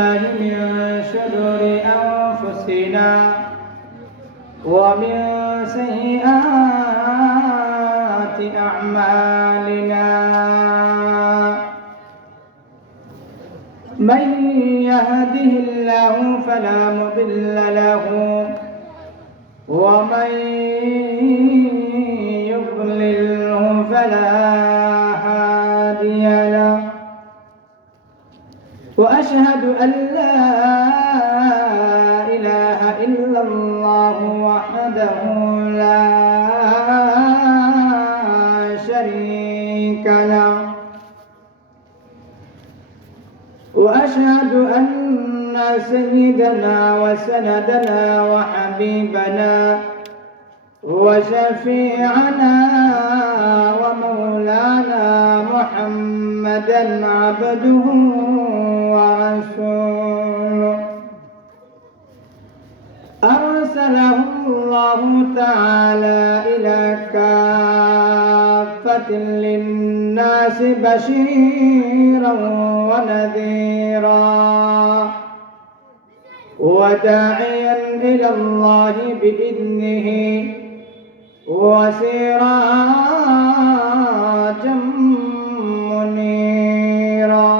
من شرور أنفسنا ومن سيئات أعمالنا من يهده الله فلا مضل له ومن يضلله فلا هادي له وأشهد أن لا إله إلا الله وحده لا شريك له وأشهد أن سيدنا وسندنا وحبيبنا وشفيعنا ومولانا محمدا عبده ورسوله أرسله الله تعالى إلى كافة للناس بشيرا ونذيرا وداعيا إلى الله بإذنه وسراجا منيرا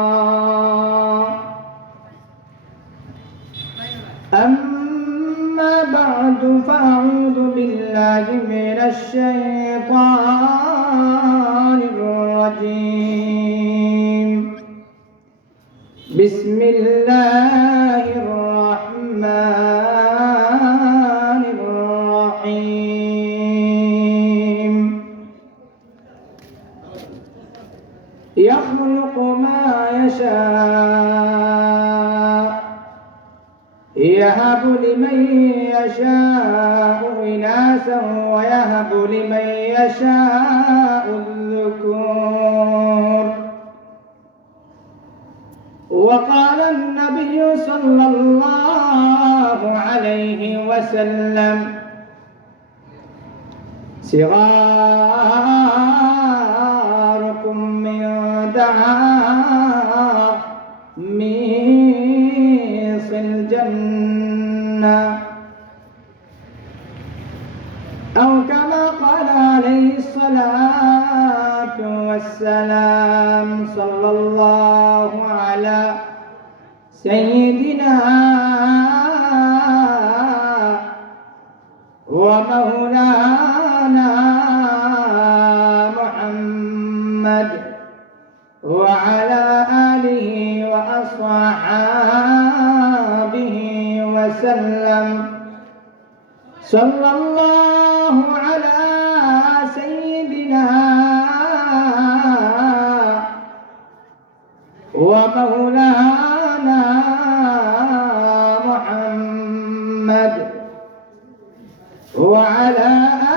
أما بعد فأعوذ بالله من الشيطان الرجيم بسم الله الرحمن الرحيم يخلق ما يشاء يهب لمن يشاء إناثا ويهب لمن يشاء الذكور وقال النبي صلى الله عليه وسلم صغاركم من دعاميص الجنة أو كما قال عليه الصلاة والسلام صلى الله على سيدنا ومولانا محمد وعلى آله وأصحابه وسلم صلى الله على سيدنا ومولانا محمد وعلى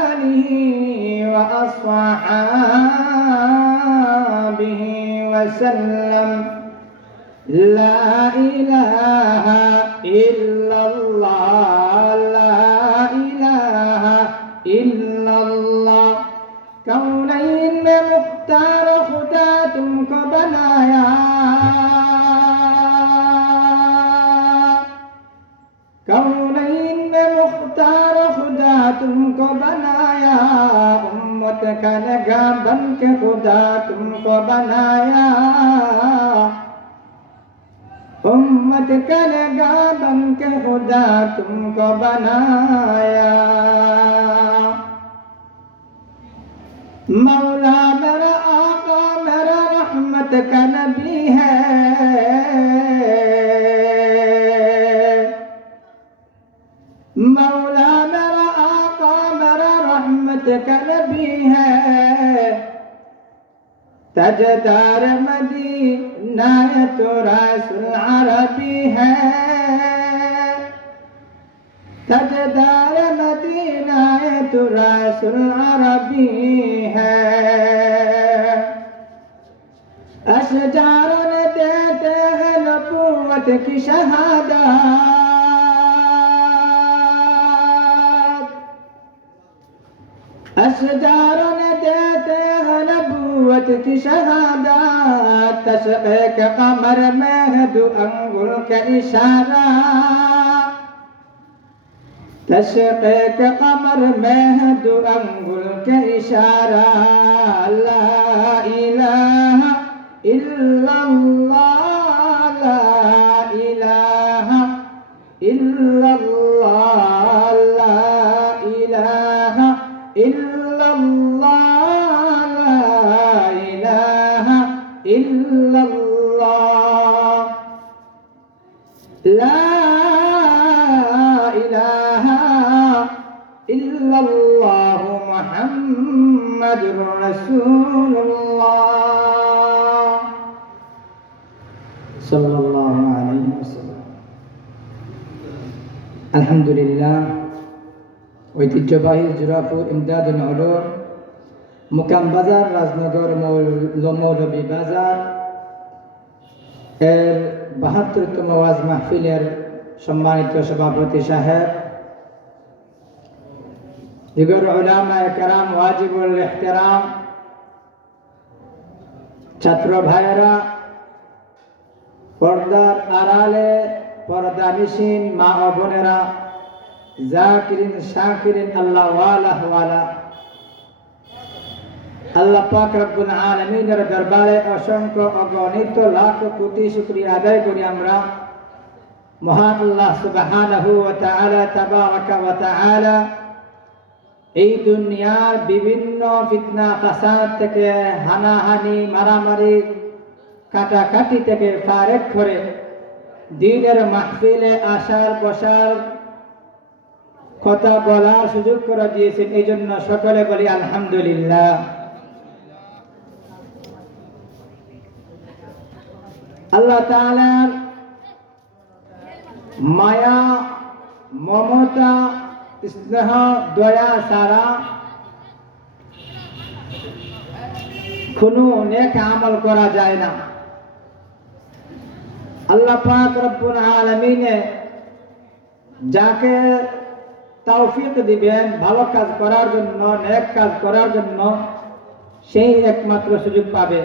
آله وأصحابه وسلم لا إله إلا الله لا إله إلا الله كونين مختار خداتم كبنايا كونين مختار خداتم كبنايا أمتك نجابن كخداتم كبنايا أمتك نجابن كخداتم كبنايا मौला मेरा आका मेरा रहमत का नबी है मौला मेरा आका मेरा रहमत का नबी है तजदार मदीना तो रसूल अरबी है तजदार मदीना तो रसूल अरबी है अशजार ने देते हैं नबूवत की शहादत अशजार ने देते हैं नबूवत की शहादत तशक़े के कमर में है दो अंगूर انقل كإشارة تشقيق قمر مهد انقل كإشارة لا إله إلا الله لا إله إلا الله لا إله إلا الله لا إله إلا الله لا إله إلا الله محمد رسول الله صلى الله عليه وسلم الحمد لله ঐতিহ্যবাহী জোড়াপুর ইমদাদুল উলুম মুকাম বাজার রাজনগর মৌলভী বাজার এর ৭২তম ওয়াজ মাহফিলের সম্মানিত সভাপতি সাহেব, দিগর উলামায়ে কেরাম, ওয়াজিবুল ইহতিরাম, ছাত্র ভাইয়েরা, পর্দার আড়ালে পর্দানিশীন মা ও বোনেরা, জাকিরিন শাকিরিন আল্লাহ ওয়ালা, আল্লাহ পাক রব্বুল আলামিনের দরবারে অসংখ্য অগণিত লাখ কোটি শুকরিয়া আদায় করি আমরা মহান আল্লাহ সুবহানাহু ওয়া তাআলা তাবারাকা ওয়া তাআলা এই দুনিয়ার বিভিন্ন ফিতনা ফাসাদ থেকে, হানাহানি মারামারি কাটাকাটি থেকে ফারেক করে দ্বীনের মাহফিলে আসার বসার কথা বলার সুযোগ করে দিয়েছেন। এই জন্য সকলে বলি আলহামদুলিল্লাহ। আল্লাহ তাআলার মায়া, মমতা, স্নেহ, দয়া ছাড়া কোনো নেক আমল করা যায় না। আল্লাহ পাক রব্বুল আলামিন যাকে তৌফিক দিবেন ভালো কাজ করার জন্য, নেক কাজ করার জন্য, সেই একমাত্র সুযোগ পাবে।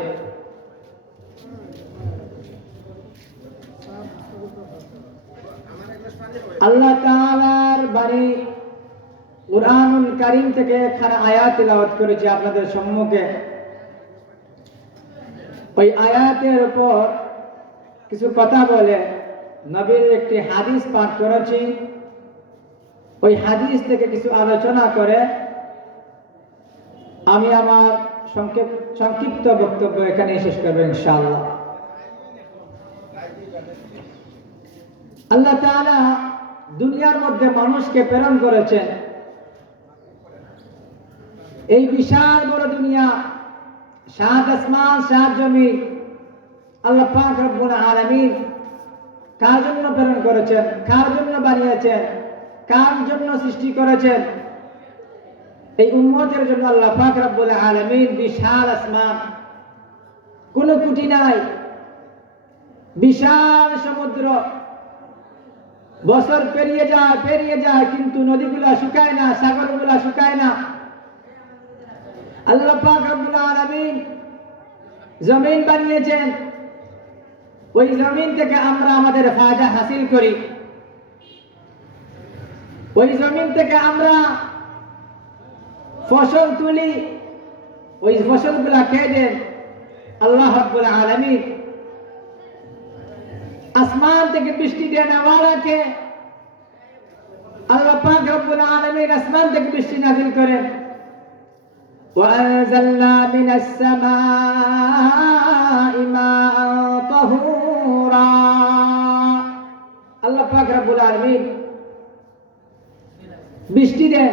আল্লাহ তাআলার বাণী কুরআনুল কারীম থেকে একখানা আয়াত তিলাওয়াত করেছি আপনাদের সম্মুখে। ওই আয়াতের উপর কিছু কথা বলে নবীর একটি হাদিস পাঠ করেছি। ওই হাদিস থেকে কিছু আলোচনা করে আমি আমার সংক্ষিপ্ত বক্তব্য এখানে শেষ করব ইনশাআল্লাহ। আল্লাহ তাআলা দুনিয়ার মধ্যে মানুষকে প্রেরণ করেছেন। এই বিশাল বড় দুনিয়া, সাত আসমান সাত জমিন, আল্লাহ পাক রব্বুল আলামিন কার জন্য প্রেরণ করেছেন, কার জন্য বানিয়েছেন, কার জন্য সৃষ্টি করেছেন? এই উম্মতের জন্য আল্লাহ পাক রব্বুল আলামিন বিশাল আসমান, কোনো কুটি নাই, বিশাল সমুদ্র, বছর পেরিয়ে যায় কিন্তু নদীগুলা শুকায় না, সাগরগুলা শুকায় না। আল্লাহ পাক রব্বুল আলামিন জমিন বানিয়েছেন। ওই জমিন থেকে আমরা আমাদের ফায়দা হাসিল করি। ওই জমিন থেকে আমরা ফসল তুলি। ওই ফসলগুলা খেয়ে দেন আল্লাহ রাব্বুল আলামিন। আসমান থেকে বৃষ্টি দেন আমাদেরকে। আল্লাহ পাক রব্বুল আলামিন আসমান থেকে বৃষ্টি নাযিল করেন। وأنزلنا من السماء ماء طهورا। আল্লাহ পাক রব্বুল আলামিন বৃষ্টি দেন।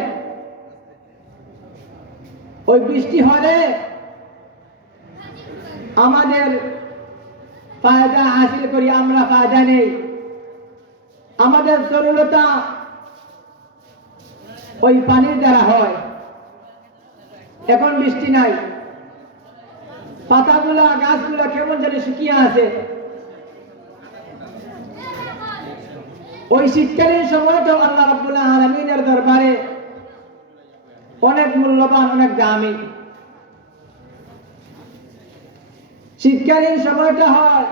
ওই বৃষ্টি হলে আমাদের ফায়দা হাসিল করি, আমরা ফায়দা নেই। আমাদের তরলতা ওই পানির দ্বারা হয়। এখন বৃষ্টি নাই, পাতাগুলা গাছগুলা কেমন যেন শুকিয়ে আছে। ওই শীতকালীন সময়টাও আল্লাহ রাব্বুল আলামিনের দরবারে অনেক মূল্যবান, অনেক দামি। শীতকালীন সময়টা হয়,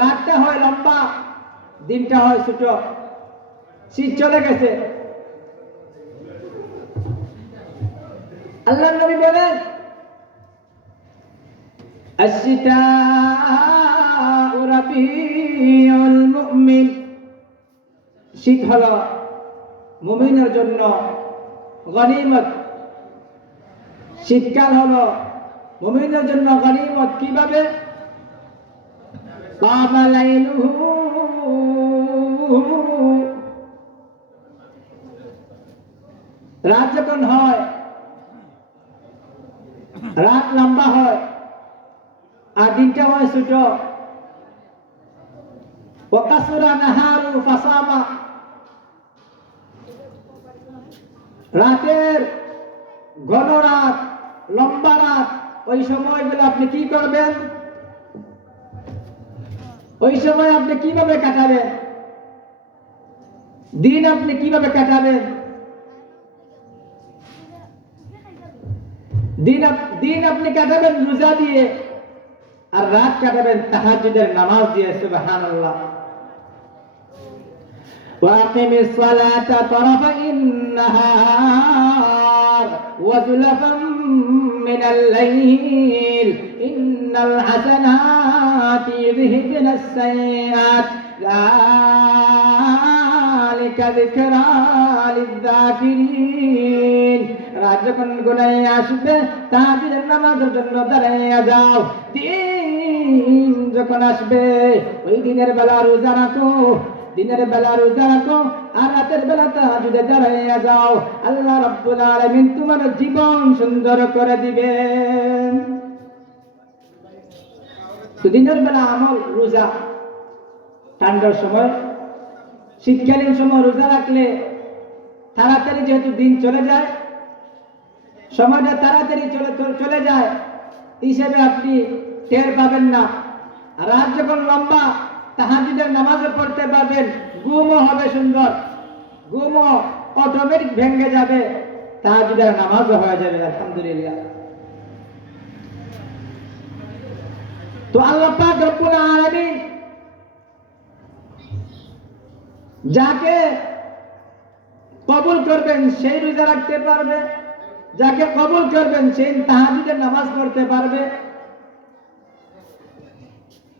রাতটা হয় লম্বা, দিনটা হয় ছোট, শীত চলে গেছে। আল্লাহর নবী বলেন আশ-শিতাউ রাবিউল মুমিন, শীত হলো মুমিনের জন্য গনিমত। শীতকাল হলো মুমিনের জন্য গনিমত। কিভাবে? তাবা লাইলুহু, রাত যখন হয়, রাত লম্বা হয় আর দিনটা হয় ছোট। ওয়া কাসুরা নাহারু ফাসামা, রাতের ঘন রাত, লম্বা রাত, ওই সময়গুলো আপনি কি করবেন? ওই সময় আপনি কিভাবে কাটাবেন? দিন আপনি কিভাবে কাটাবেন? দিন আপনি কাটাবেন রোজা দিয়ে, আর রাত কাটাবেন তাহাজ্জুদের নামাজ দিয়ে। সুবহানাল্লাহ। وأقم الصلاة طرفي النهار وزلفا من الليل إن الحسنات يذهبن السيئات ذلك ذكرى للذاكرين। রাত যখন গুনায় আসবে তাহাজ্জুদের নামাজের জন্য দাঁড়াইয়া যাও। দিন যখন আসবে ওই দিনের বেলা রোজা রাখো, দিনের বেলা রোজা রাখো আর রাতের বেলা তাহাজ্জুদে দাঁড়াইয়া যাও। আল্লাহ রাব্বুল আলামিন তোমার জীবন সুন্দর করে দিবেন। তো দিনের বেলা আমল রোজা, ঠান্ডার সময় শীতকালীন সময় রোজা রাখলে তাড়াতাড়ি যেহেতু দিন চলে যায়, সময়টা তাড়াতাড়ি চলে যায়, হিসেবে আপনি টের পাবেন না। রাত যখন লম্বা তাহাজ্জুদের নামাজও পড়তে পারবেন, ঘুমও হবে সুন্দর, ঘুমও অটোমেটিক ভেঙে যাবে, তাহাজ্জুদের নামাজও হয়ে যাবে। আলহামদুলিল্লাহ। তো আল্লাহ পাক রব্বুল আলামিন যাকে কবুল করবেন সেই রোজা রাখতে পারবে, যাকে কবুল করবেন সেই তাহাজ্জুদের নামাজ পড়তে পারবে।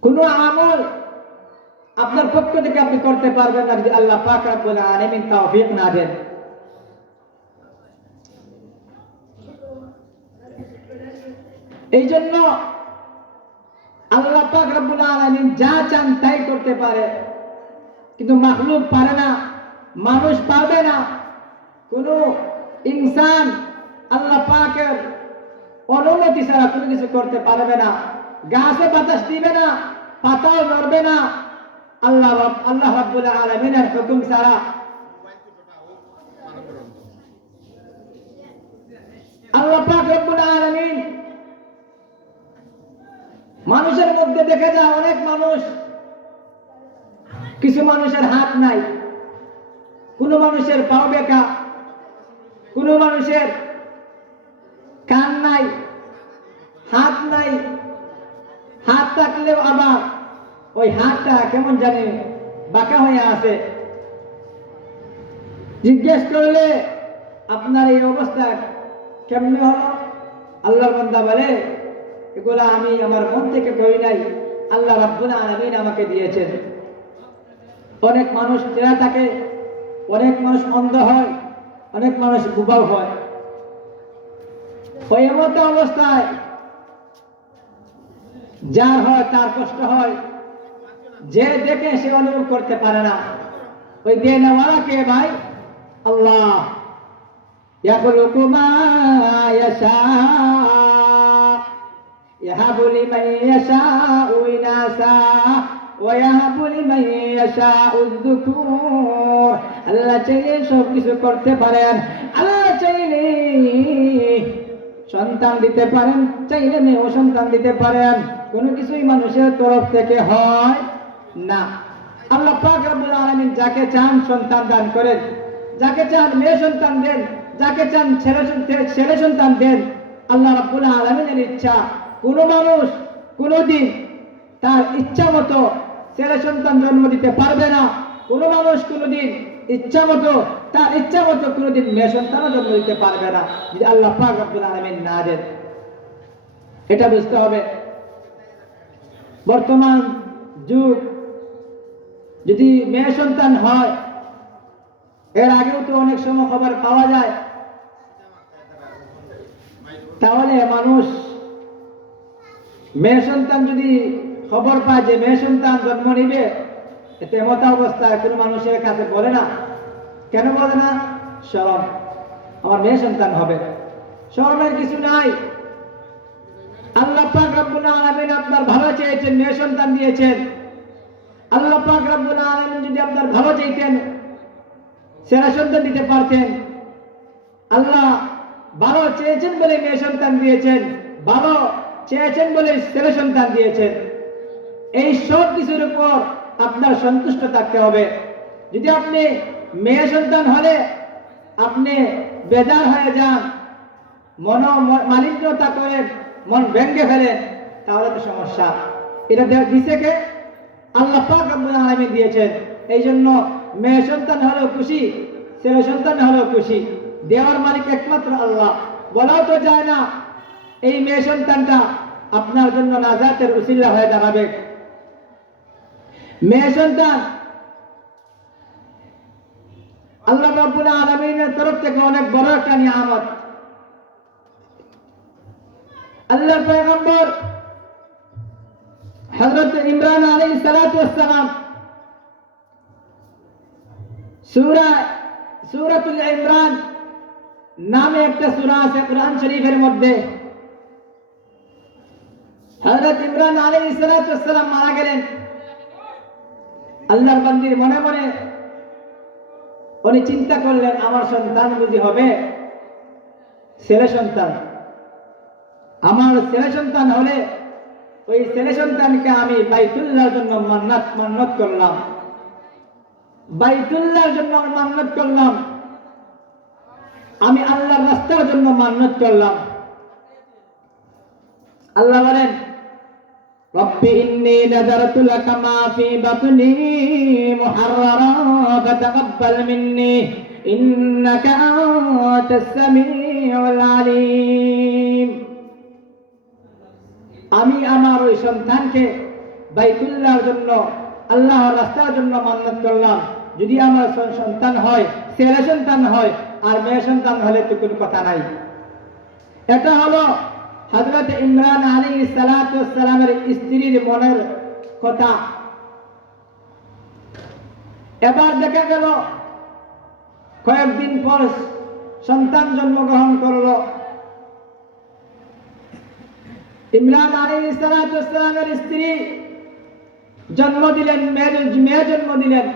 কোন আমল আপনার পক্ষ থেকে আপনি করতে পারবেন না যদি আল্লাহ পাক রব্বুল আলামিন তৌফিক না দেন। এই জন্য আল্লাহ পাক রব্বুল আলামিন যা চান তাই করতে পারে, কিন্তু মাখলুক পারে না, মানুষ পারবে না। কোন ইনসান আল্লাহ পাকের অনুমতি ছাড়া কোনো কিছু করতে পারবে না। গাছে বাতাস দিবে না, পাতাও নড়বে না আল্লাহ রাব্বুল আলামিনের হুকুম ছাড়া। আল্লাহ পাক রব্বুল আলামিন মানুষের মধ্যে দেখে যায় অনেক মানুষ, কিছু মানুষের হাত নাই, কোন মানুষের পাও বেঁকা, কোন মানুষের কান নাই, হাত নাই, হাত থাকলেও আবার ওই হাতটা কেমন জানি বাঁকা হয়ে আছে। জিজ্ঞেস করলে আপনার এই অবস্থা কেমনে হলো? আল্লাহর বান্দা বলে এগুলা আমি আমার মন থেকে করি নাই, আল্লাহ রাব্বুল আলামিন আমাকে দিয়েছেন। অনেক মানুষ চেরা থাকে, অনেক মানুষ অন্ধ হয়, অনেক মানুষ বুবাও হয়। ওই এমত অবস্থায় যার হয় তার কষ্ট হয়, যে দেখে সে অনুভব করতে পারে না। ওই দেনওয়ালা কে ভাই? আল্লাহ। ইয়াখলুকু মা ইয়াশা ইয়াহাবু লিমান ইয়াশাউ ইনাসা ওয়া ইয়াহাবু লিমান ইয়াশাউ যুকুর। আল্লাহ চাইলে সব কিছু করতে পারেন, আল্লাহ চাইলে সন্তান দিতে পারেন, চাইলে মেয়ে সন্তান দিতে পারেন। কোনো কিছুই মানুষের তরফ থেকে হয় না। আল্লাহ পাক রব্বুল আলামিন যাকে চান সন্তান দান করেন, যাকে চান মেয়ে সন্তান দেন, যাকে চান ছেলে সন্তান দেন। আল্লাহ রাব্বুল আলামিনের ইচ্ছা। কোন মানুষ কোনদিন তার ইচ্ছা মতো ছেলে সন্তান জন্ম দিতে পারবে না। কোনো মানুষ কোনোদিন তার ইচ্ছা মতো কোনোদিন মেয়ে সন্তানও জন্ম দিতে পারবে না যদি আল্লাহ পাক রব্বুল আলামিন না দেন। এটা বুঝতে হবে। বর্তমান যুগ যদি মেয়ে সন্তান হয়, এর আগেও তো অনেক সময় খবর পাওয়া যায়, তাহলে মানুষ মেয়ে সন্তান যদি খবর পায় যে মেয়ে সন্তান জন্ম নিবে, এতে এমত অবস্থায় কোনো মানুষের কাছে বলে না। কেন বলে না? শরম, আমার মেয়ে সন্তান হবে। শরমের কিছু নাই। আল্লাহ পাক রব্বুল আলামিন আপনার ভালো চেয়েছেন, মেয়ে সন্তান দিয়েছেন। আল্লাহ পাক রব্বুল আলামিন যদি আপনার ভালো চাইতেন, ছেলে সন্তান দিতে পারতেন। আল্লাহ ভালো চেয়েছেন বলে মেয়ে সন্তান দিয়েছেন, ভালো চেয়েছেন বলে ছেলে সন্তান দিয়েছেন। এই সব কিছুর উপর আপনার সন্তুষ্ট থাকতে হবে। যদি আপনি মেয়ে সন্তান হলে আপনি বেজার হয়ে যান, মালিন্যতা করেন, মন ভেঙে ফেলেন, তাহলে তো সমস্যা। এটা দিছে কে? আল্লাহ পাক রব্বুল আলামিন দিয়েছেন। এই জন্য মেয়ে সন্তান হলেও খুশি, ছেলে সন্তান হলেও খুশি। দেওয়ার মালিক একমাত্র আল্লাহ। বলাও তো যায় না এই মেয়ে সন্তানটা আপনার জন্য নাজাতের উসিলা হয়ে দাঁড়াবে। মেয়ে সন্তান আল্লাহ রাব্বুল আলামিনের তরফ থেকে অনেক বড় একটা নিয়ামত। আল্লাহর পয়গম্বর হযরত ইমরান আলাইহিস সালাতু ওয়াস সালাম সূরাতুল ইমরান নামে একটা সূরা আছে কোরআন শরীফের মধ্যে। হযরত ইমরান আলাইহিস সালাতু ওয়াস সালাম মারা গেলেন। আল্লাহর বান্দির মনে মনে উনি চিন্তা করলেন, আমার সন্তান বুঝি হবে ছেলে সন্তান। আমার ছেলে সন্তান হলে ওই ছেলে সন্তানকে আমি বাইতুল্লাহর জন্য মান্নত করলাম, বাইতুল্লাহর জন্য মান্নত করলাম, আমি আল্লাহর রাস্তার জন্য মান্নত করলাম। আল্লাহ বলেন, রব্বি ইন্নী নাযারতু লাকা মা ফি বাতনি মুহাররারা ফাতাকাব্বাল মিন্নী ইন্নাকা আনতাস সামিউল আলীম। আমি আমার ওই সন্তানকে বাইতুল্লাহর জন্য, আল্লাহর রাস্তার জন্য মান্নত করলাম। যদি আমার সন্তান হয়, ছেলে সন্তান হয়, আর মেয়ে সন্তান হলে তো কোনো কথা নাই। এটা হলো হযরত ইমরান আলাইহিস সালাতু ওয়াস সালামের স্ত্রীর মনের কথা। এবার দেখা গেল কয়েকদিন পর সন্তান জন্মগ্রহণ করলো। ইমরান আলাইহিস সালাতু ওয়াস সালামের স্ত্রী জন্ম দিলেন, মেয়ে জন্ম দিলেন।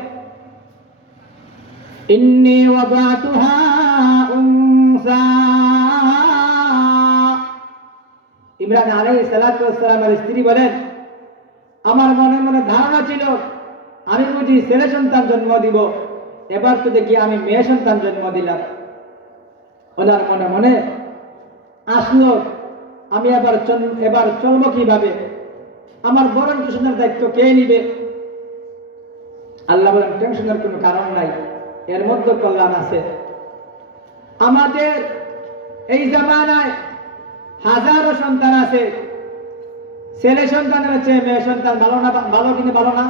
ইন্নী ওয়াদাতুহা উনসা। ইমরান আলাইহিস সালাতু ওয়াস সালামের স্ত্রী বলেন, আমার মনে মনে ধারণা ছিল আমি বুঝি ছেলে সন্তান জন্ম দিব, এবার তো দেখি আমি মেয়ে সন্তান জন্ম দিলাম। ওনার মনে মনে আসলো, আমি এবার চলবো কিভাবে? আমার ভরণ পোষণের দায়িত্ব কে নিবে? আল্লাহ বলেন, টেনশনের কোনো কারণ নাই, এর মধ্যে কল্যাণ আছে। আমাদের এই জামানায় হাজারো সন্তান আছে, ছেলে সন্তানের চেয়ে মেয়ে সন্তান ভালো না? ভালো কিনা ভালো না?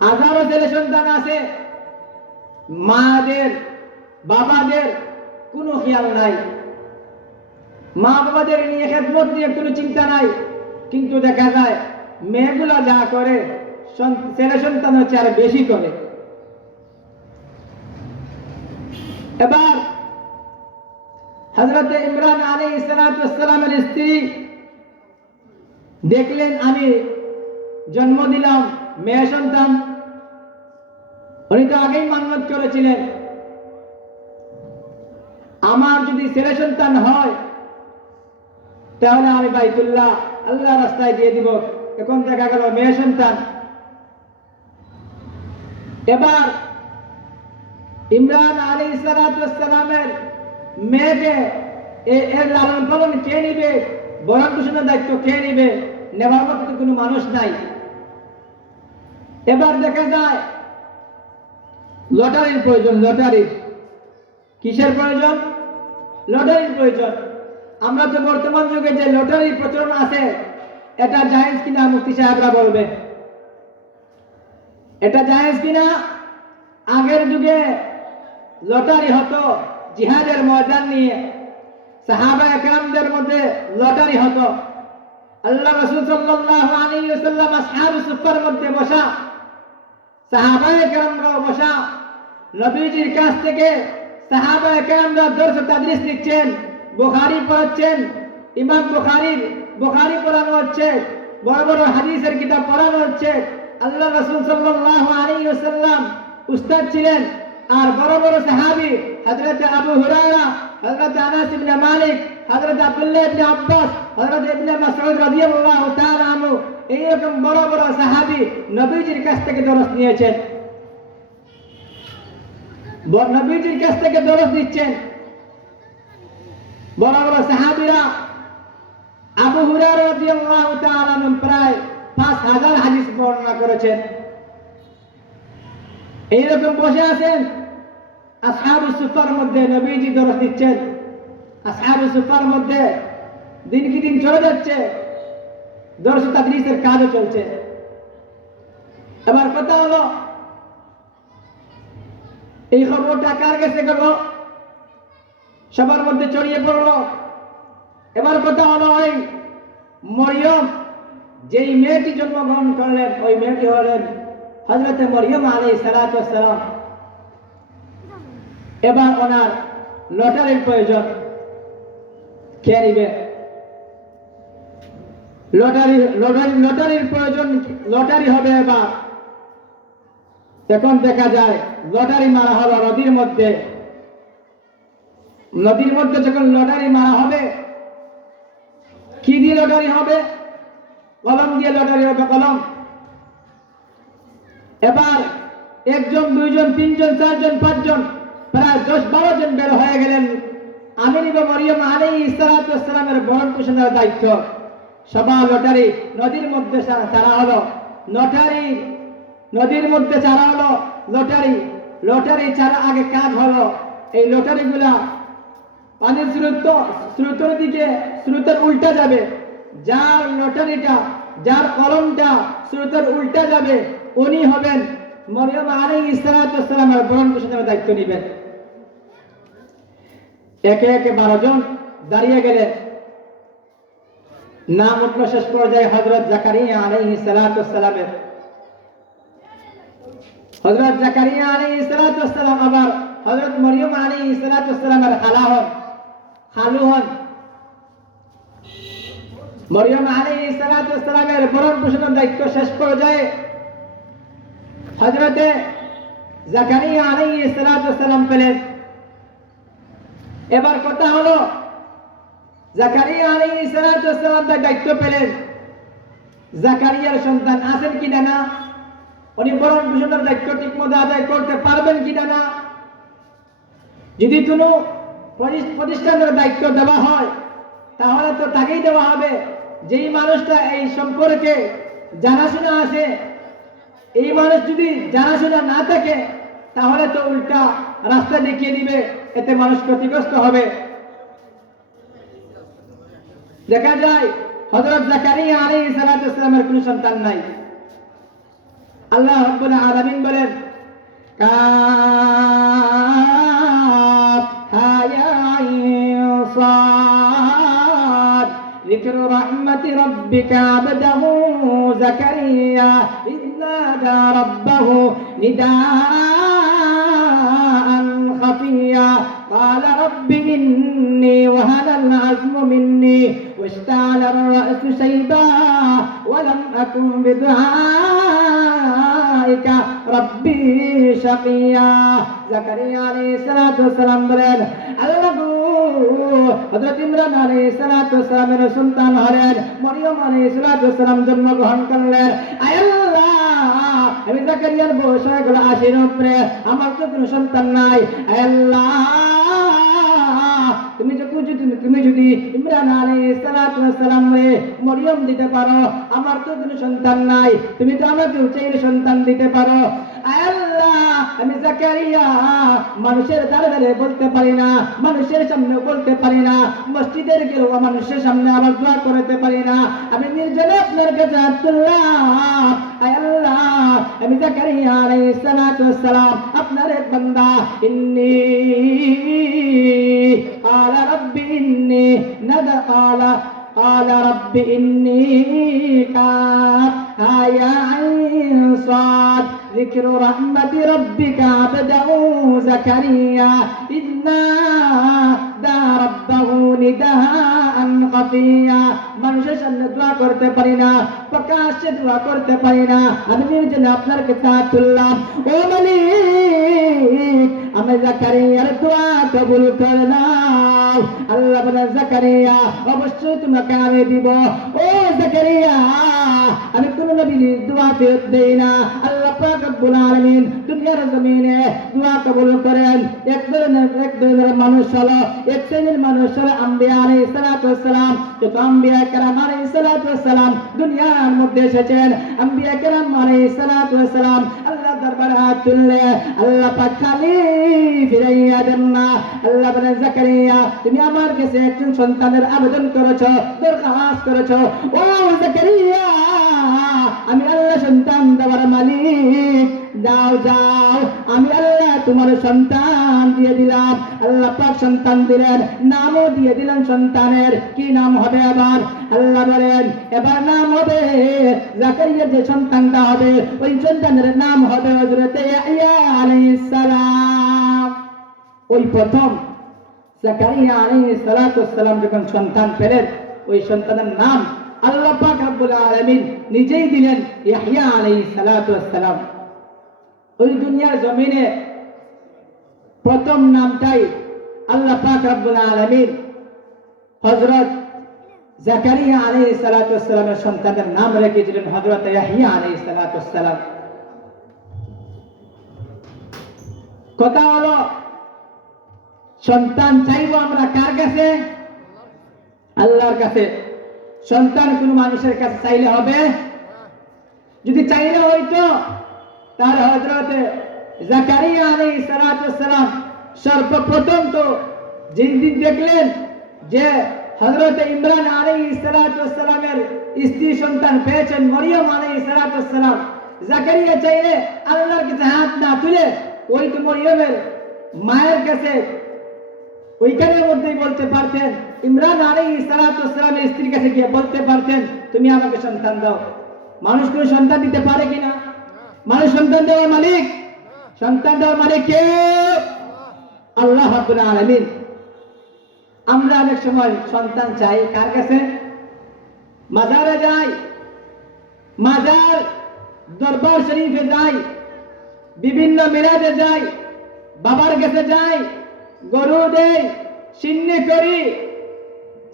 হাজারো ছেলে সন্তান আছে, মাদের বাবাদের কোনো খেয়াল নাই, মা বাবাদের নিয়ে খেদমত নিয়ে কোনো চিন্তা নাই। কিন্তু দেখা যায় মেয়েগুলা যা করে ছেলে সন্তান হচ্ছে আর বেশি করে। এবার হযরত ইমরান আলাইহিস সালাতু ওয়াস সালামের স্ত্রী দেখলেন আমি জন্ম দিলাম মেয়ে সন্তান, উনি তো আগেই মান্নত করেছিলেন আমার যদি ছেলে সন্তান হয় তাহলে আমি বাইতুল্লাহ আল্লাহ রাস্তায় দিয়ে দিব। এখন দেখা গেল মেয়ে সন্তান। এবার ইমরান আলাইহিস সালাতু ওয়াস সালামের মেয়েকে এর লালন পালন কে নিবে? ভরণ পোষণের দায়িত্ব কে নিবে? নেবার মতো তো কোনো মানুষ নাই। এবার দেখা যায় লটারির প্রয়োজন। লটারি কিসের প্রয়োজন? লটারির প্রয়োজন। আমরা তো বর্তমান যুগে যে লটারির প্রচলন আছে, এটা জায়েজ কিনা মুফতি সাহেবরা বলবে। এটা জায়েজ কিনা? আগের যুগে লটারি হতো জিহাদের ময়দান নিয়ে, সাহাবায়ে কেরামদের মধ্যে লটারি হতো। আল্লাহ রাসূল সাল্লাল্লাহু আলাইহি ওয়াসাল্লাম আসহাবুস সুফফার মধ্যে বসা, সাহাবায়ে কেরামরাও বসা, নবীজির কাছ থেকে সাহাবায়ে কেরামরা দর্স তাদরিস নিচ্ছেন, বুখারী পড়াচ্ছেন, ইমাম বুখারী পড়ানো হচ্ছে, বড় বড় হাদিসের কিতাব পড়ানো হচ্ছে। আল্লাহ রাসূল সাল্লাল্লাহু আলাইহি ওয়াসাল্লাম উস্তাদ ছিলেন। আর বড় বড় সাহাবী হযরত আবু হুরায়রা, হযরত আনাস ইবনে মালিক, হযরত আব্দুল্লাহ ইবনে আব্বাস, হযরত ইবনে মাসউদ রাদিয়াল্লাহু তাআলা আনহু, এইরকম বড় বড় সাহাবী নবীজির কাছ থেকে দরস নিয়েছেন, নবীজির কাছ থেকে দরস নিচ্ছেন। বড় বড় সাহাবীরা আবু হুরায়রা রাদিয়াল্লাহু তাআলা আনহু প্রায় 5000 হাদিস বর্ণনা করেছেন। এইরকম বসে আছেন আসহাবুস সুফফার মধ্যে, নবীজি দরস দিচ্ছেন। আসহাবুস সুফফার মধ্যে দিন কি দিন চলে যাচ্ছে, দরস তাদরিসের কাজও চলছে। এবার কথা হলো, এই খবরটা কার কাছে গেল? সবার মধ্যে ছড়িয়ে পড়লো। এবার কথা হলো, ওই মরিয়ম, যেই মেয়েটি জন্মগ্রহণ করলেন, ওই মেয়েটি হলেন হযরত মরিয়ম আলাইহিস সালাতু ওয়াস সালাম। এবার ওনার লটারির প্রয়োজন। কে নিবে? লটারির প্রয়োজন, লটারি হবে। এবার এখন দেখা যায় লটারি মারা হলো নদীর মধ্যে। নদীর মধ্যে যখন লটারি মারা হবে, কি দিয়ে লটারি হবে? কলম দিয়ে লটারি হবে, কলম। এবার একজন, দুইজন, তিনজন, চারজন, পাঁচজন, প্রায় 10-12 জন বের হয়ে গেলেন। আমি নিব মরিয়ম আলাইহিস সালাতু ওয়াস সালামের ভরণ পোষণের দায়িত্ব। সবার লটারি নদীর মধ্যে ছাড়া হলো। নদীর মধ্যে ছাড়া হলো লটারি ছাড়া আগে কাজ হলো, এই লটারিগুলা পানির স্রোতের দিকে, স্রোতের উল্টা যাবে। যার লটারিটা, যার কলমটা স্রোতের উল্টা যাবে, উনি হবেন মরিয়ম আলাইহিস সালাতু ওয়াস সালামের ভরণ পোষণের দায়িত্ব নেবেন। একে একে 12 জন দাঁড়িয়ে গেলেন। নাম উঠল শেষ পর্যায়ে হযরত জাকারিয়া আলাইহিস সালাতু ওয়াস সালামের। হযরত জাকারিয়া আলাইহিস সালাতু ওয়াস সালাম আবার হযরত মরিয়ম আলাইহিস সালাতু ওয়াস সালামের খালু হন। মরিয়ম আলাইহিস সালাতু ওয়াস সালামের ভরণ পোষণের দায়িত্ব শেষ পর্যায়ে হযরত জাকারিয়া আলাইহিস সালাতু ওয়াস সালাম পেলেন। এবার কথা হলো, জাকারিয়া আলাইহিস সালাতু ওয়াস সালাম তার দায়িত্ব পেলেন। জাকারিয়ার সন্তান আছেন কিনা না, উনি ভরণ পোষণের দায়িত্ব ঠিকমতো আদায় করতে পারবেন কিনা না। যদি কোনো প্রতিষ্ঠানের দায়িত্ব দেওয়া হয়, তাহলে তো তাকেই দেওয়া হবে যেই মানুষটা এই সম্পর্কে জানাশোনা আছে। এই মানুষ যদি জানাশোনা না থাকে, তাহলে তো উল্টা রাস্তা দেখিয়ে দিবে, এতে মানুষ ক্ষতিগ্রস্ত হবে। দেখা যায় হযরত জাকারিয়া আলাইহিস সালাতু ওয়াস সালামের কোনো সন্তান নাই। আল্লাহ রাব্বুল আলামিন বলেন, কাফ হা ইয়া আইন সাদ যিকরু রাহমাতি রাব্বিকা আবদাহু জাকারিয়া ইয নাদা রাব্বাহু নিদাআন খাফিয়া قال رب إني وهن العظم مني واشتعل الرأس شيبا ولم أكن بدعائك ربي شقيا জাকারিয়া আলাইহিস সালাতু ওয়াস সালাম বলেন, আল্লাহ হযরত ইমরান আলাইহিস সালাতু ওয়াস সালামের সন্তান হলেন, মরিয়ম আলাইহিস সালাতু ওয়াস সালাম জন্মগ্রহণ করলেন। আয় আল্লাহ, আমি জাকারিয়ার বয়স হয়ে গেল 80 উপরে, আমার তো কোনো সন্তান নাই। আয় আল্লাহ, তুমি যদি ইমরান আলাইহিস সালাতু ওয়াস সালাম রে মরিয়ম দিতে পারো, আমার তো কোনো সন্তান নাই, তুমি তো আমাকে চাইলে সন্তান দিতে পারো। আয় আল্লাহ, আমি জাকারিয়া মানুষের দ্বারে দ্বারে বলতে পারি না, মানুষের সামনে বলতে পারি না, মসজিদের গেলেও মানুষের সামনে আবার দোয়া করতে পারি না, আমি নির্জনে আপনার কাছে হাত তুললাম। আয় আল্লাহ, আমি জাকারিয়া আলাইহিস সালাতু ওয়াস সালাম আপনার এক বান্দা। ইন্নী আলা রাব্বি ইন্নী নাদা আলা قال رب إني كاف يا عين صاد ذكر رحمة ربك عبده زكريا إذ نادى ربه نداء خفيا। মানুষের সামনে দোয়া করতে পারি না, প্রকাশ্যে দোয়া করতে পারি না, আমি নির্জনে আপনার কাছে হাত তুললাম। ও মালিক, আমি জাকারিয়ার দোয়া কবুল করে নাও। আল্লাহ বলে, জাকারিয়া অবশ্যই তোমাকে আমি দিব। ও জাকারিয়া, আমি কোন নবীর দোয়া ফেরত দেই না। আল্লাহ পাক রব্বুল আলামিন দুনিয়ার জমিনে দোয়া কবুল করেন। এক ধরনের মানুষ হলো, এক শ্রেণীর মানুষ হলো আম্বিয়া আলাইহিস সালাতু ওয়াস সালাম। যত আম্বিয়া কেরাম আলাইহিস সালাতু ওয়াস সালাম দুনিয়ার মধ্যে এসেছেন, আম্বিয়া কেরাম আলাইহিস সালাতু ওয়াস সালাম আল্লাহ দরবারে হাত তুললে আল্লাহ পাক খালি ফিরাইয়া দেন না। আল্লাহ বলেন, জাকারিয়া তুমি আমার কাছে একজন সন্তানের আবেদন করেছো, দরখাস্ত করেছো। ও জাকারিয়া, আমি আল্লাহ সন্তান দেওয়ার মালিক। যাও যাও, আমি আল্লাহ তোমার সন্তান দিয়ে দিলাম। আল্লাহ পাক সন্তান দিলেন, নামও দিয়ে দিলেন সন্তানের। কি নাম হবে এবার? আল্লাহ বলেন, এবার নাম হবে জাকারিয়া, যে সন্তানটা হবে ওই সন্তানের নাম হবে হযরত ইয়াহইয়া আলাইহিস সালাম। ওই প্রথম জাকারিয়া আলাইহিস সালাতু ওয়াস সালাম যখন সন্তান পেলেন, ওই সন্তানের নাম আল্লাহ পাক রব্বুল আলামিন নিজেই দিলেন ইয়াহইয়া আলাইহিস সালাতু ওয়াস সালাম। ওই দুনিয়ার জমিনে প্রথম নামটাই আল্লাহ পাক রব্বুল আলামিন হযরত জাকারিয়া আলাইহিস সালাতু ওয়াস সালামের সন্তানের নাম রেখেছিলেন হযরত ইয়াহইয়া আলাইহিস সালাতু ওয়াস সালাম। কথা হলো, সন্তান চাইবো আমরা কার কাছে? আল্লাহর কাছে। সন্তান কোন মানুষের কাছে চাইলে হবে? যদি চাইলে হইতো তার হযরত জাকারিয়া আলাইহিস সালাতু ওয়াস সালাম সর্বপ্রথম তো যেদিন দেখলেন যে হযরত ইমরান আলাইহিস সালাতু ওয়াস সালামের স্ত্রী সন্তান পেয়েছেন মরিয়ম আলাইহিস সালাতু ওয়াস সালাম, জাকারিয়া চাইলে আল্লাহর কাছে হাত না তুলে ওই তো মরিয়মের মায়ের কাছে ওইখানের মধ্যেই বলতে পারতেন, ইমরান আলাইহিস সালাতু ওয়াস সালামের স্ত্রীর কাছে গিয়ে বলতে পারতেন, তুমি আমাকে সন্তান দাও। মানুষ কোন সন্তান দিতে পারে কিনা? মানুষ সন্তান দেওয়ার মালিক। সন্তান দেওয়ার মালিক কে? আল্লাহ রাব্বুল আলামিন। আমরা অনেক সময় সন্তান চাই কার কাছে? মাজারে যাই, মাজার দরবার শরীফে যাই, বিভিন্ন মিলাদে যাই, বাবার কাছে যাই, গরু দেই, সিন্নি করি,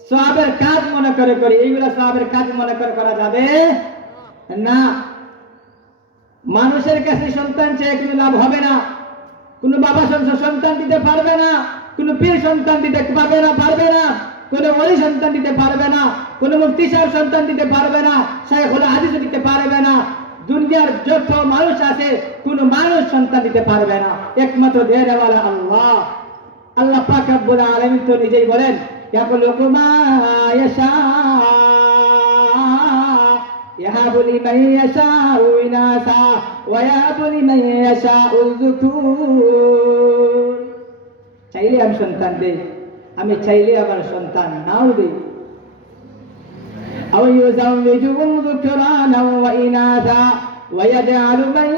সওয়াবের কাজ মনে করে করি। এইগুলা সওয়াবের কাজ মনে করে করা যাবে না। মানুষের কাছে সন্তান চেয়ে কোনো লাভ হবে না। কোনো বাবা সন্তান দিতে পারবে না, কোনো পীর সন্তান দিতে পারবে না, কোনো ওলি সন্তান দিতে পারবে না, কোনো মুফতি সাহেব সন্তান দিতে পারবে না, শাইখুল হাদিস দিতে পারবে না। দুনিয়ার যত মানুষ আছে কোনো মানুষ সন্তান দিতে পারবে না, একমাত্র দেওয়ালা আল্লাহ। আল্লাহ পাক রব্বুল আলামিন তো নিজেই বলেন, ইয়াখলুকু মা ইয়াশা ইয়াহাবু লিমান ইয়াশাউ ইনাসা ওয়া ইয়াহাবু লিমান ইয়াশাউ যুকুর। চাইলে আমি সন্তান দেই, আমি চাইলে আমার সন্তান নাও দেই। আও ইউযাওযিজুহুম যুকরানা ওয়া ইনাসা ওয়া ইয়াজআলু মান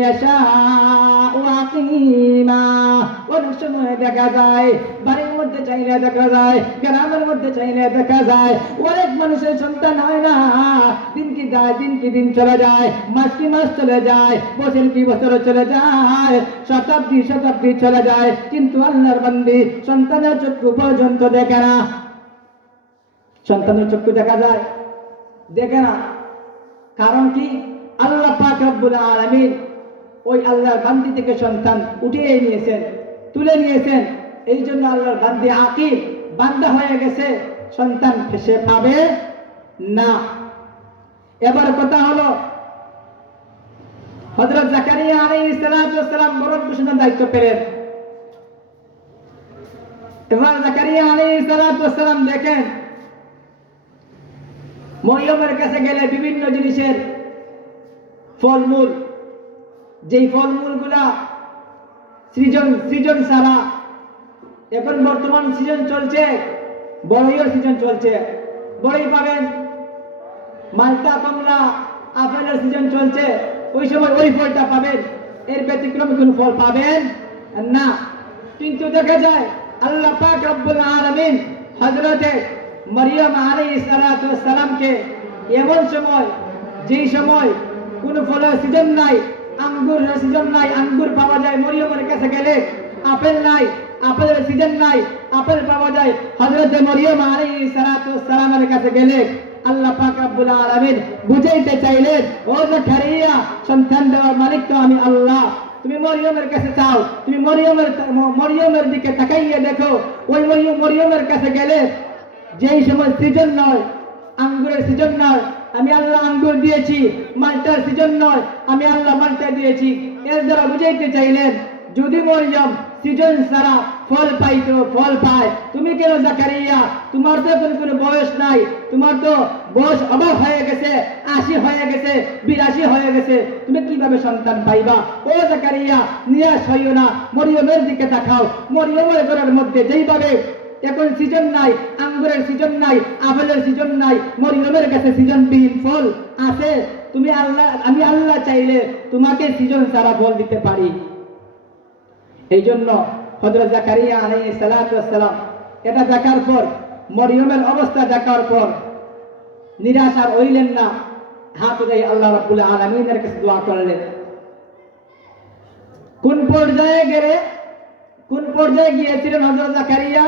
ইয়াশাউ আকিমা। অনেক সময় দেখা যায় বাড়ির মধ্যে চাইলে দেখা যায়, গ্রামের মধ্যে চাইলে দেখা যায় অনেক মানুষের সন্তান হয় না। দিন কি যায়, দিন কি দিন চলে যায়, মাস কি মাস চলে যায়, বছর কি বছর চলে যায়, শতাব্দী শতাব্দী চলে যায়, কিন্তু আল্লাহর বান্দি সন্তানের চক্ষু পর্যন্ত দেখে না। সন্তানের চক্ষু দেখা যায়? দেখে না। কারণ কি? আল্লাহ পাক রব্বুল আলামিন ওই আল্লাহর বান্দি থেকে সন্তান উঠিয়ে নিয়েছেন, তুলে নিয়েছেন। এই জন্য আল্লাহর বান্দে আকিব বান্দা হয়ে গেছে, সন্তান সে পাবে না। এবার কথা হলো হযরত জাকারিয়া আলাইহিস সালাম ভরণ পোষণের দায়িত্ব পেলেন। এবার জাকারিয়া আলাইহিস সালাম দেখেন মরিয়মের কাছে গেলে বিভিন্ন জিনিসের ফলমূল, যেই ফলমূলগুলা সৃজন ছাড়া, এখন বর্তমান সিজন চলছে, বড়ইয়ের সিজন চলছে, বড়ই পাবেন। মালটা, কমলা, আপেলের সিজন চলছে, ওই সময় ওই ফলটা পাবেন, এর ব্যতিক্রমে কোন ফল পাবেন না। কিন্তু দেখা যায় আল্লাহ পাক রব্বুল আলামিন হযরতে মরিয়ম আলাইহিস সালামকে এমন সময়, যেই সময় কোন ফলের সিজন নাই, আঙ্গুরের সিজন নাই, আঙ্গুর পাওয়া যায় মরিয়মের কাছে গেলে, আপেল নাই, আপেলের সিজন নাই, আপেল পাওয়া যায় হযরতে মরিয়ম আলাইহিস সালামের কাছে গেলে আল্লাহ পাক রব্বুল আলামিন বুঝাইতে চাইলেন, ও জাকারিয়া, সন্তান দেওয়ার মালিক তো আমি আল্লাহ। তুমি মরিয়মের কাছে চাও, তুমি মরিয়মের দিকে তাকাইয়ে দেখো, ওই মরিয়মের কাছে গেলে যেই সময় সিজন নয়, আঙ্গুরের সিজন নয়, আমি আল্লাহ আঙ্গুর দিয়েছি, মালটার সিজন নয়, আমি আল্লাহ মালটা দিয়েছি। এর দ্বারা বুঝাইতে চাইলেন যদি মরিয়ম সিজন ছাড়া ফল পাইতো, ফল পায়, তুমি কেন জাকারিয়া? তোমার তো কোনো বয়স নাই, তোমার তো বয়স অবাক হয়ে গেছে, 80 হয়ে গেছে, 82 হয়ে গেছে, তুমি কিভাবে সন্তান পাইবা? ও জাকারিয়া, নিরাশ হইও না, মরিয়মের দিকে তাকাও। মরিয়মের ঘরের মধ্যে যেইভাবে এখন সিজন নাই, আঙ্গুরের সিজন নাই, আপেলের সিজন নাই, মরিয়মের কাছে সিজনবিহীন ফল আছে। তুমি আল্লাহ, আমি আল্লাহ চাইলে তোমাকে সিজন ছাড়া ফল দিতে পারি। এই জন্য হযরত জাকারিয়া আলাইহিস সালাম এটা দেখার পর, মরিয়মের অবস্থা দেখার পর নিরাশ আর হইলেন না, হাত উঠাই আল্লাহ রাব্বুল আলামিনের কাছে দোয়া করলেন। কোন পর্যায়ে গিয়েছিলেন হযরত জাকারিয়া?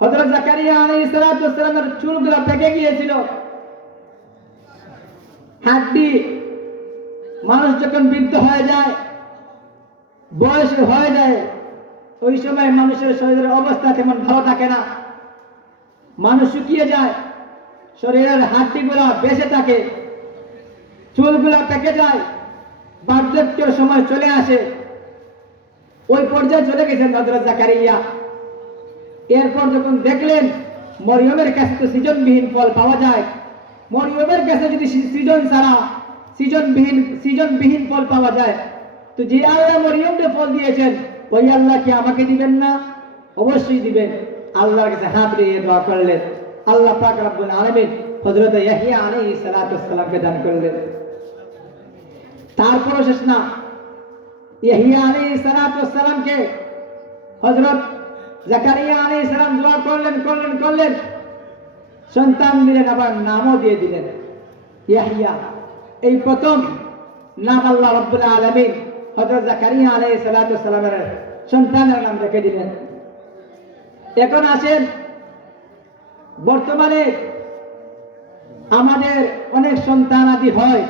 হযরত জাকারিয়া আলাইহিস সালামের চুলগুলো পেকে গিয়েছিল। হাড্ডি, মানুষ যখন বৃদ্ধ হয়ে যায়, বয়স হয়ে যায়, ওই সময় মানুষের শরীরের অবস্থা তেমন ভালো থাকে না, মানুষ শুকিয়ে যায়, শরীরের হাড্ডিগুলা বেঁচে থাকে, চুলগুলা পেকে যায়, বার্ধক্যের সময় চলে আসে। ওই পর্যায়ে চলে গেছেন হযরত জাকারিয়া। এরপর যখন দেখলেন মরিয়মের কাছে তো সৃজনবিহীন ফল পাওয়া যায়, মরিয়মের কাছে যদি সৃজন ছাড়া সৃজনবিহীন ফল পাওয়া যায়, তো যে আল্লাহ মরিয়মকে ফল দিয়েছেন ওই আল্লাহ কি আমাকে দিবেন না? অবশ্যই দিবেন। আল্লাহর কাছে হাত রেখে দোয়া করলেন। আল্লাহ পাক রব্বুল আলামিন হযরত ইয়াহইয়া আলাইহিস সালামকে দান করলেন। তারপরও শেষ না, ইয়াহইয়া আলাইহিস সালামকে হযরত জাকারিয়া আলাইহিস সালাম দোয়া করলেন, সন্তান দিলেন, আবার নামও দিয়ে দিলেন ইয়াহইয়া। এই প্রথম নাম আল্লাহ রাব্বুল আলামিন হযরত জাকারিয়া আলাইহিস সালামের সন্তানের নাম রেখে দিলেন। এখন আসেন, বর্তমানে আমাদের অনেক সন্তান আদি হয়,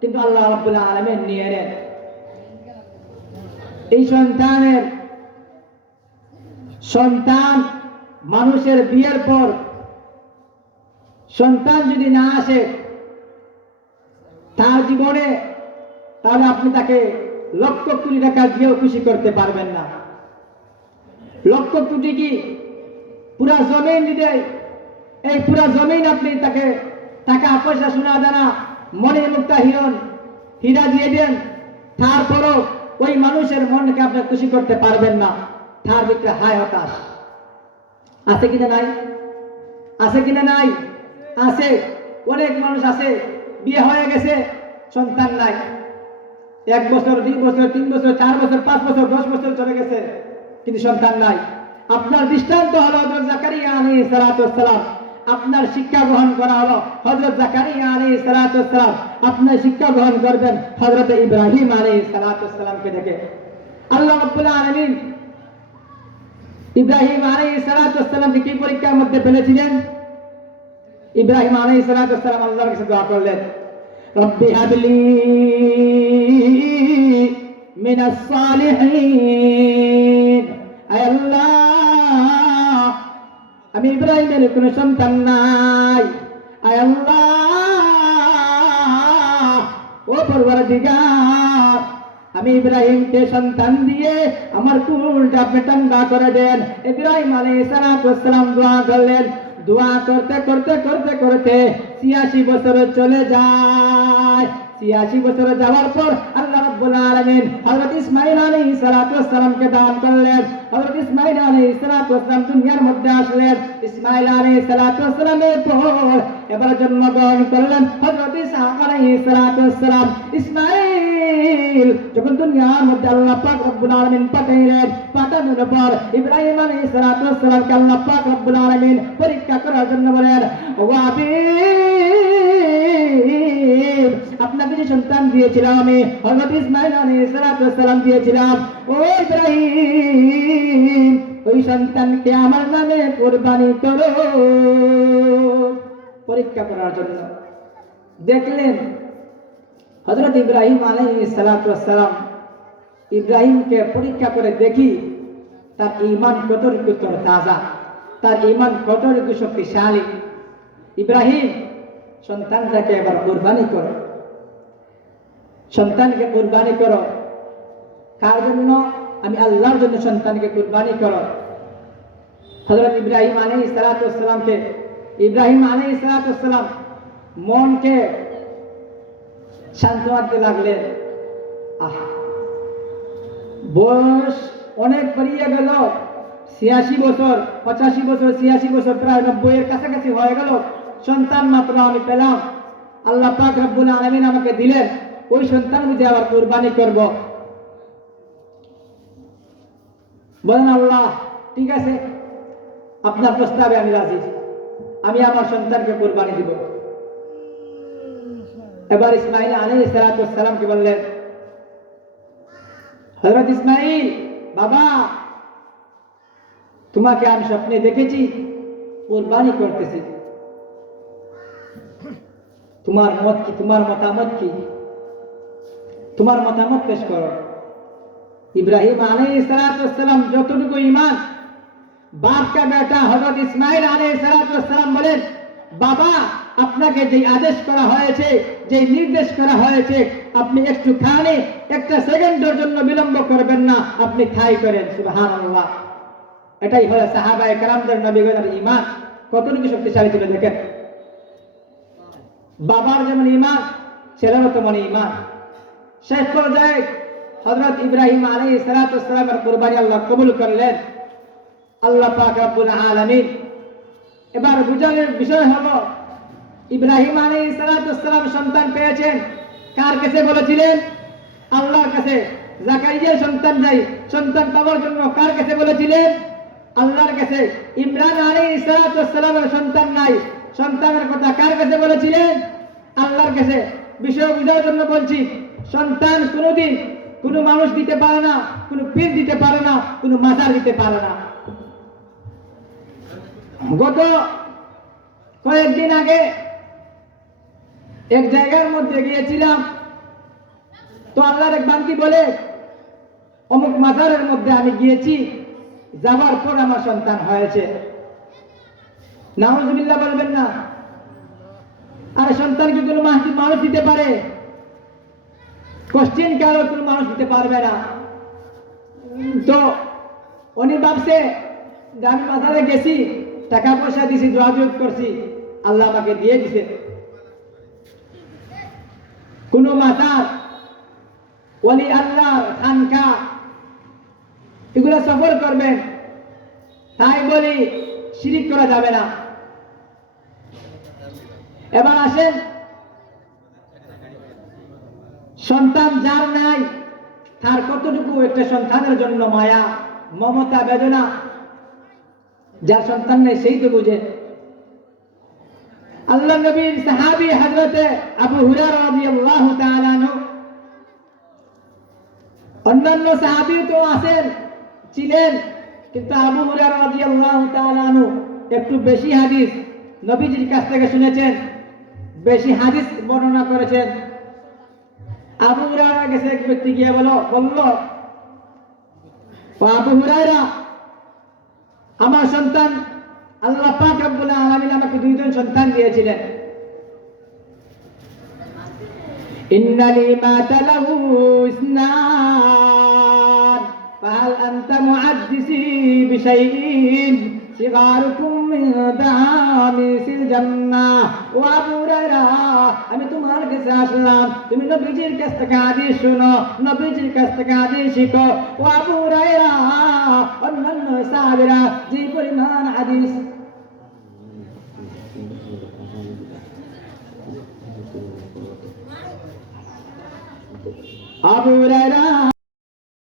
কিন্তু আল্লাহ রাব্বুল আলামিন নিয়ে নেন। এই সন্তান মানুষের বিয়ের পর সন্তান যদি না আসে তার জীবনে, তাহলে আপনি তাকে লক্ষ কোটি টাকা দিয়েও খুশি করতে পারবেন না। লক্ষ কোটি কি পুরা জমিন দিতে, এই পুরা জমিন আপনি তাকে টাকা পয়সা, সোনা দানা, মনে মুক্তা হীরা দিয়ে দেন, তারপরও ওই মানুষের মনকে আপনি খুশি করতে পারবেন না। তার ভিতরে হায় হতাশ আছে কিনা নাই? আছে কিনা নাই? আছে। অনেক মানুষ আছে, বিয়ে হয়ে গেছে, সন্তান নাই, 1 বছর, 2 বছর, 3 বছর, 4 বছর, 5 বছর, 10 বছর চলে গেছে, কিন্তু সন্তান নাই। আপনার দৃষ্টান্ত হলো হযরত জাকারিয়া আলাইহিস সালাম। আপনার শিক্ষা গ্রহণ করা হলো হযরত জাকারিয়া আলাইহিস সালাম। আপনার শিক্ষা গ্রহণ করবেন হযরত ইব্রাহিম আলাইহিস সালামকে দেখে। আল্লাহ রাব্বুল আলামিন ইব্রাহিম আলাইহিস সালামকে কি পরীক্ষার মধ্যে ফেলেছিলেন? ইব্রাহিম আলাইহিস সালাম আল্লাহর কাছে দোয়া করলেন, রব্বি হাবলি মিনাস সালিহিন, আয় আল্লাহ, আমি ইব্রাহিমের কোনো সন্তান নাই। আয় আল্লাহ, ও পরওয়ারদিগার, আমি ইব্রাহিমকে সন্তান দিয়ে আমার কুলটা আপনি ঠান্ডা করে দেন। ইব্রাহিম আলাইহিস সালাম দোয়া করলেন। দোয়া করতে করতে করতে করতে ৮৬ বছর চলে যায়। ৮৬ বছর যাওয়ার পর আল্লাহ রাব্বুল আলামিন হযরত ইসমাঈল আলাইহিস সালামকে দান করলেন। হযরত ইসমাঈল আলাইহিস সালাম দুনিয়ার মধ্যে আসলেন। ইসমাঈল আলাইহিস সালামের পর এবার জন্মগ্রহণ করলেন হযরত ইসহাক আলাইহিস সালাম। ইসমাঈল যখন দুনিয়ার মধ্যে আল্লাহ পাক রব্বুল আলামিন পাঠাইলেন, পাঠানোর পর ইব্রাহিম আলাইহিস সালামকে আল্লাহ পাক রব্বুল আলামিন পরীক্ষা করার জন্য বলেন, ও আবিব, আপনাকে যে সন্তান দিয়েছিলাম আমি হযরত ইসমাঈল আলাইহিস সালাম দিয়েছিলাম, ও ইব্রাহিম, ওই সন্তানকে আমার নামে কুরবানি করো। পরীক্ষা করার জন্য দেখলেন হযরত ইব্রাহিম আলাইহিস সালাম। ইব্রাহিমকে পরীক্ষা করে দেখি তার ঈমান কতটুকু তাজা, তার ঈমান কতটুকু শক্তিশালী। ইব্রাহিম, সন্তানটাকে এবার কুরবানি করো, সন্তানকে কুরবানি করো। কার জন্য? আমি আল্লাহর জন্য সন্তানকে কুরবানি করো। হযরত ইব্রাহিম আলাইহিস সালামকে, ইব্রাহিম আলাইহিস সালাম মনকে শান্ত রাখতে লাগলেন। বয়স অনেক পেরিয়ে গেল, ৮৬ বছর, ৮৫ বছর, ৮৬ বছর, প্রায় ৯০ এর কাছাকাছি হয়ে গেল। সন্তান মাত্র আমি পেলাম, আল্লাহ পাক রব্বুল আলামিন আমাকে দিলেন। ওই সন্তান বুঝে আবার কুরবানি করব। বলেন আল্লাহ, ঠিক আছে, আপনার প্রস্তাবে আমি রাজি, আমি আমার সন্তানকে কুরবানি দিব। এবার ইসমাঈল আলাইহিস সালামকে বললেন, হযরত ইসমাঈল, বাবা, তোমাকে আমি স্বপ্নে দেখেছি কুরবানি করতেছি, তোমার মত কি, তোমার মতামত কি, তোমার মতামত পেশ করো। ইব্রাহিম আলাইহিস সালাম যতটুকু ঈমান, বাপ का बेटा হযরত ইসমাঈল আলাইহিস সালাম বলেন, বাবা, আপনাকে যে আদেশ করা হয়েছে, যে নির্দেশ করা হয়েছে, আপনি একটুখানি, একটা সেকেন্ডের জন্য বিলম্ব করবেন না, আপনি ঠাই করেন। সুবহানাল্লাহ। এটাই হলো সাহাবায়ে কেরামদের, নবীগণের ঈমান কতটুকু শক্তিশালী ছিল দেখেন। বাবার যেমন ঈমান, ছেলেরও তেমন ঈমান। শেষ পর্যায়ে হযরত ইব্রাহিম আলাইহিস সালামের কুরবানি আল্লাহ কবুল করলেন, আল্লাহ পাক রব্বুল আলামিন। এবার বুঝানোর বিষয় হলো, ইব্রাহিম আলাইহিস সালাম সন্তান পেয়েছেন, কার কাছে বলেছিলেন? আল্লাহর কাছে। জাকারিয়ার সন্তান নাই, সন্তান পাওয়ার জন্য কার কাছে বলেছিলেন? আল্লাহর কাছে। ইমরান আলাইহিস সালামের সন্তান নাই, সন্তানের কথা কার কাছে বলেছিলেন? আল্লাহর কাছে। বিষয় বুঝার জন্য বলছি, সন্তান কোনোদিন কোনো মানুষ দিতে পারে না, কোনো পীর দিতে পারে না, কোনো মাজার দিতে পারে না। গত কয়েকদিন আগে এক জায়গার মধ্যে গিয়েছিলাম, তো আল্লাহর এক বান্দি বলে, অমুক মাজারের মধ্যে আমি গিয়েছি, যাবার পর আমার সন্তান হয়েছে। নাউজুবিল্লাহ বলবেন না। আরে সন্তান কি কোনো মানুষ দিতে পারে? কোশ্চেন কারো কোনো মানুষ দিতে পারবে না। তো উনি ভাবছে যে আমি মাজারে গেছি, টাকা পয়সা দিছি, দোয়া করছি, আল্লাহ আমাকে দিয়ে দিছে। কোন মাজার, ওলি আল্লাহ, খানকা, এগুলো সফর করবেন, তাই বলি শিরিক করা যাবে না। এবার আসেন, সন্তান যার নাই, তার কতটুকু একটা সন্তানের জন্য মায়া, মমতা, বেদনা। যার সন্তান নেই সেই তো বুঝে। আল্লাহ নবীর সাহাবী হযরতে আবু হুরায়রা রাদিয়াল্লাহু তাআলা আনহু, অন্যান্য সাহাবী তো আছেন, ছিলেন, কিন্তু আবু হুরায়রা রাদিয়াল্লাহু তাআলা আনহু একটু বেশি হাদিস নবীজির কাছ থেকে শুনেছেন, বেশি হাদিস বর্ণনা করেছেন। আবু হুরায়রার কাছে এক ব্যক্তি গিয়ে বলল, আবু হুরায়রা, আমার সন্তান আল্লাহ পাক রব্বুল আলামিন আমাকে দুইজন সন্তান দিয়েছিলেন। ইন্নালি মাতা লাহু ইসনান ফাহাল আনতা মুআদ্দিসি বিশাইইন সিগারুকুম মিন দামিসিল জান্নাহ। ও আবু হুরায়রা, আমি তোমার কাছে আসলাম, তুমি নবীজির কাছ থেকে হাদিস শোনো, নবীজির কাছ থেকে হাদিস শিখো। ও আবু হুরায়রা, অন্যান্য সাহাবীরা যে পরিমাণ হাদিস আবু হুরায়রা